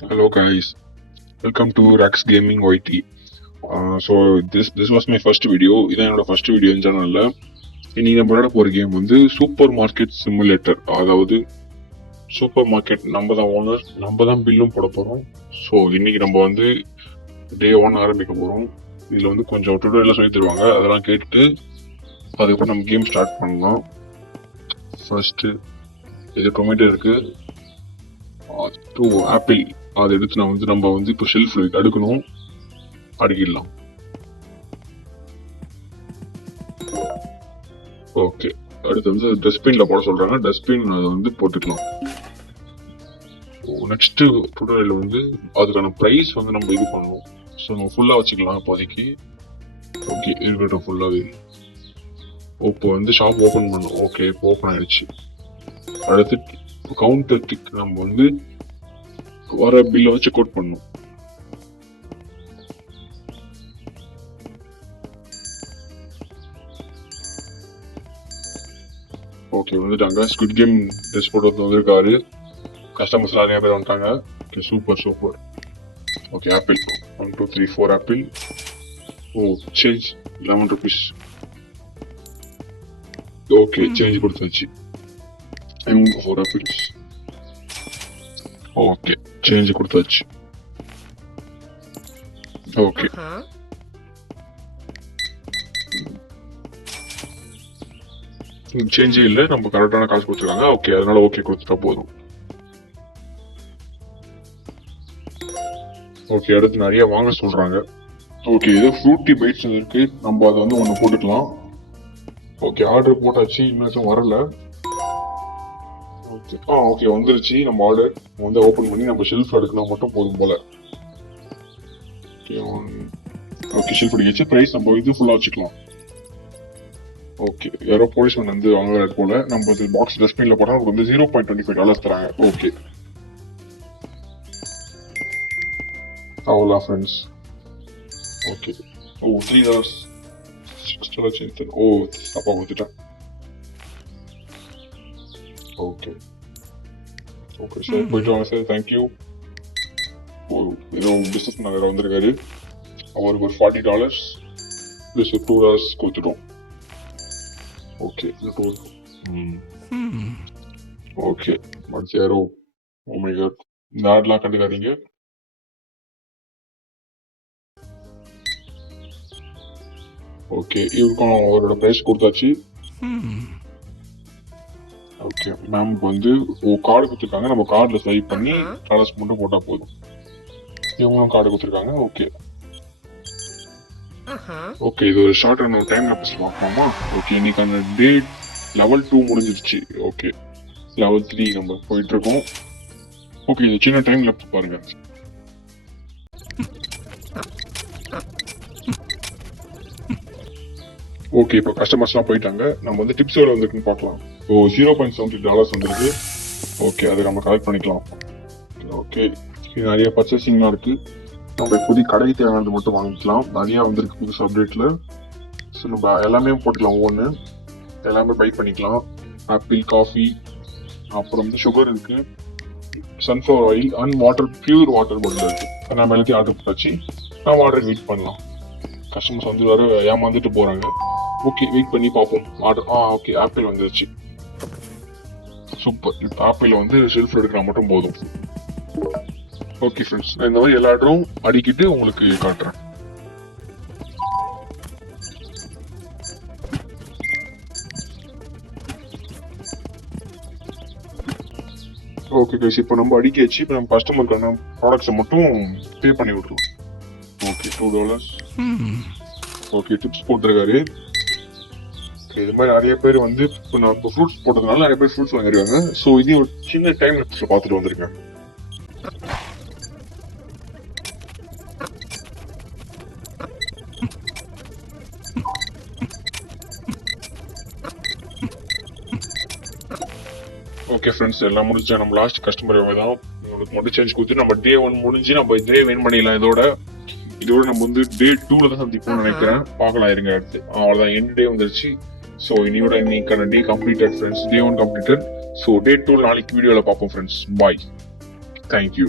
Hello guys, welcome to Rax Gaming YT. So this was my first video. இதான் என்னோட first video இந்த சேனல்ல. இன்னைக்கு நம்ம விளையாட போற கேம் வந்து சூப்பர் மார்க்கெட் சிமுலேட்டர். அதாவது சூப்பர் மார்க்கெட் நம்ம தான் ஓனர், நம்ம தான் பில்லும் போட போறோம். ஸோ இன்னைக்கு நம்ம வந்து டே 1 ஆரம்பிக்க போறோம். இதுல வந்து கொஞ்சம் டுட்டோரியல் சொல்லி தருவாங்க, அதெல்லாம் கேட்டுட்டு அதுக்கப்புறம் நம்ம கேம் ஸ்டார்ட் பண்ணலாம். ஃபர்ஸ்ட் இது டொமேட்டோ இருக்கு, ஆப்பிள் அதை எடுத்து நம்ம வந்து இப்போ ஷெல்ஃப்ல அடுக்கணும், அடுக்கிடலாம். ஓகே, அடுத்து வந்து டஸ்ட்பின்ல போட சொல்றாங்க, டஸ்ட்பின் அதை வந்து போட்டுக்கலாம். நெக்ஸ்ட் டுட்டோரியல் வந்து அதுக்கான ப்ரைஸ் வந்து நம்ம இது பண்ணுவோம். ஸோ நம்ம ஃபுல்லா வச்சுக்கலாம் இப்போதைக்கு. ஓகே இருக்கட்டும் ஃபுல்லாவே. இப்போ வந்து ஷாப் ஓபன் பண்ணும். ஓகே இப்போ ஓப்பன் ஆயிடுச்சு. அடுத்து கவுண்டருக்கு நம்ம வந்து வர பில்லை வச்சு கோட் பண்ணும். ஓகே வந்துட்டாங்க. ஸ்குவிட் கேம் ட்ரெஸ் போட்டு வந்திருக்காரு. கஸ்டமர்ஸ் நிறைய பேர் வந்துட்டாங்க. Okay super super. Okay apple 1 2 3 4 apple. Oh change 11 rupees. Okay change கொடுத்தாச்சு. 4 ஆப்பிள்ஸ். ஓகே சேஞ்ச் கொடுத்தாச்சு. ஓகே சேஞ்சே இல்லை, நம்ம கரெக்டான காசு கொடுத்துருக்காங்க. ஓகே அதனால ஓகே கொடுத்துட்டா போதும். ஓகே அடுத்து நிறைய வாங்க சொல்றாங்க. ஓகே இது ஃப்ரூட்டி பைட்ஸ் இருக்கு, நம்ம அதை வந்து ஒன்று போட்டுக்கலாம். ஓகே ஆர்டர் போட்டாச்சு, இன்னும் வரல. ஓகே ஓகே வந்துருச்சு நம்ம ஆர்டர். வந்து ஓப்பன் பண்ணி நம்ம ஷெல்ஃப் எடுக்கலாம் மட்டும் போதும் போல. Okay shelf அடிக்கச்சு. ப்ரைஸ் நம்ம இது ஃபுல்லாக வச்சுக்கலாம். ஓகே யாரோ போலீஸ்மேன் வந்து வாங்குறாரு போல. நம்ம இது பாக்ஸ் டஸ்ட்பின்ல போட்டா நமக்கு வந்து $0.25 தராங்க. ஓகே அவ்வளோ ஃப்ரெண்ட்ஸ். ஓகே ஓ $3 $6 சேஞ்ச். ஓ அப்பா கொடுத்துட்டேன். ஓகே ஓகே சார் போயிட்டு வாங்க சார், தேங்க்யூ. ஓ ஏதோ பிஸ்னஸ் மேனேஜர் வந்திருக்காரு, அவருக்கு ஒரு $40 ப்ளஸ் ஒரு $2 கொடுத்துட்டோம். ஓகே ஓகே அடுத்து யாரோ ஓமேகர் இந்த ஆட்லாம் கண்டுக்காதீங்க. ஓகே இவருக்கும் அவரோட ப்ரைஸ் கொடுத்தாச்சு. ஓகே மேம்க்கு வந்து கார்டு கொடுத்துருக்காங்க, நம்ம கார்டில் ஸ்வைப் பண்ணி டாலர்ஸ் மட்டும் போட்டால் போதும். இவங்களும் கார்டு கொடுத்துருக்காங்க. ஓகே ஓகே இது ஒரு ஷார்ட் அண்ட் ஒரு டைம் லேப்ஸ் பார்க்கலாமா? ஓகே இன்னைக்கான டேட் level 2 முடிஞ்சிருச்சு. ஓகே level 3 நம்ம போயிட்டு இருக்கோம். ஓகே இது சின்ன டைம் லேப்ஸ் பாருங்க. ஓகே இப்போ கஸ்டமர்ஸ்லாம் போயிட்டாங்க. நம்ம வந்து டிப்ஸ் எவ்வளோ வந்துருக்குன்னு பார்க்கலாம். ஓ $0.70 வந்துருக்கு. ஓகே அதை நம்ம கலெக்ட் பண்ணிக்கலாம். ஓகே இது நிறைய பர்ச்சேசிங்லாம் இருக்கு. நம்ம புதிய கடை தேவையானது மட்டும் வாங்கிக்கலாம். நிறைய வந்திருக்கு புதுசு அப்டேட்ல. ஸோ நம்ம எல்லாமே போட்டுக்கலாம், ஒவ்வொன்று எல்லாமே பை பண்ணிக்கலாம். ஆப்பிள், காஃபி, அப்புறம் வந்து சுகர் இருக்கு, sunflower oil and water, pure water bottle இருக்கு. நம்ம எல்லாத்தையும் ஆர்டர் போட்டாச்சு. நம்ம ஆர்டர் வெயிட் பண்ணலாம். கஸ்டமர்ஸ் வந்து வர ஏமாந்துட்டு போறாங்க. ஓகே வெயிட் பண்ணி பார்ப்போம். ஆர்டர் ஓகே ஆப்பிள் வந்துருச்சு. சூப்பர். ஆப்பிள் வந்து ஷெல்ஃப்ல எடுக்கிற மட்டும் போதும். ஓகே ஃப்ரெண்ட்ஸ் நான் இந்த மாதிரி எல்லா ஆர்டரும் அடிக்கிட்டு உங்களுக்கு காட்டுறேன். ஓகே கைஸ் இப்போ நம்ம அடிக்க வச்சு இப்போ நம்ம கஸ்டமருக்கான ப்ராடக்ட்ஸை மட்டும் பே பண்ணி விட்ருவோம். ஓகே $2. ஓகே டிப்ஸ் போட்டிருக்காரு. இது மாதிரி நிறைய பேர் வந்து இப்போ நான் இப்போ ஃப்ரூட்ஸ் போட்டதுனால நிறைய பேர் ஃப்ரூட்ஸ் வாங்கிருக்காங்க. ஸோ இதையும் ஒரு சின்ன டைம் லேப்ஸ்ல பார்த்துட்டு வந்திருக்கேன். ஓகே ஃப்ரெண்ட்ஸ் எல்லாம் முடிஞ்சா நம்ம லாஸ்ட் கஸ்டமர் தான் உங்களுக்கு மட்டும் சேஞ்ச் கொடுத்து நம்ம டே 1 முடிஞ்சு நம்ம இதே வின் பண்ணிடலாம். இதோட நம்ம வந்து டே 2ல தான் சந்திப்போம்னு நினைக்கிறேன். பார்க்கலாம் இருங்க. அடுத்து அவ்வளோதான் எண்ட் டே வந்துருச்சு. ஸோ இன்னைக்கான டே கம்ப்ளீட்டட் ஃப்ரெண்ட்ஸ். டே 1 கம்ப்ளீட்டட். ஸோ டே 2 நாளைக்கு வீடியோவில் பார்ப்போம் ஃப்ரெண்ட்ஸ். பாய், தேங்க்யூ.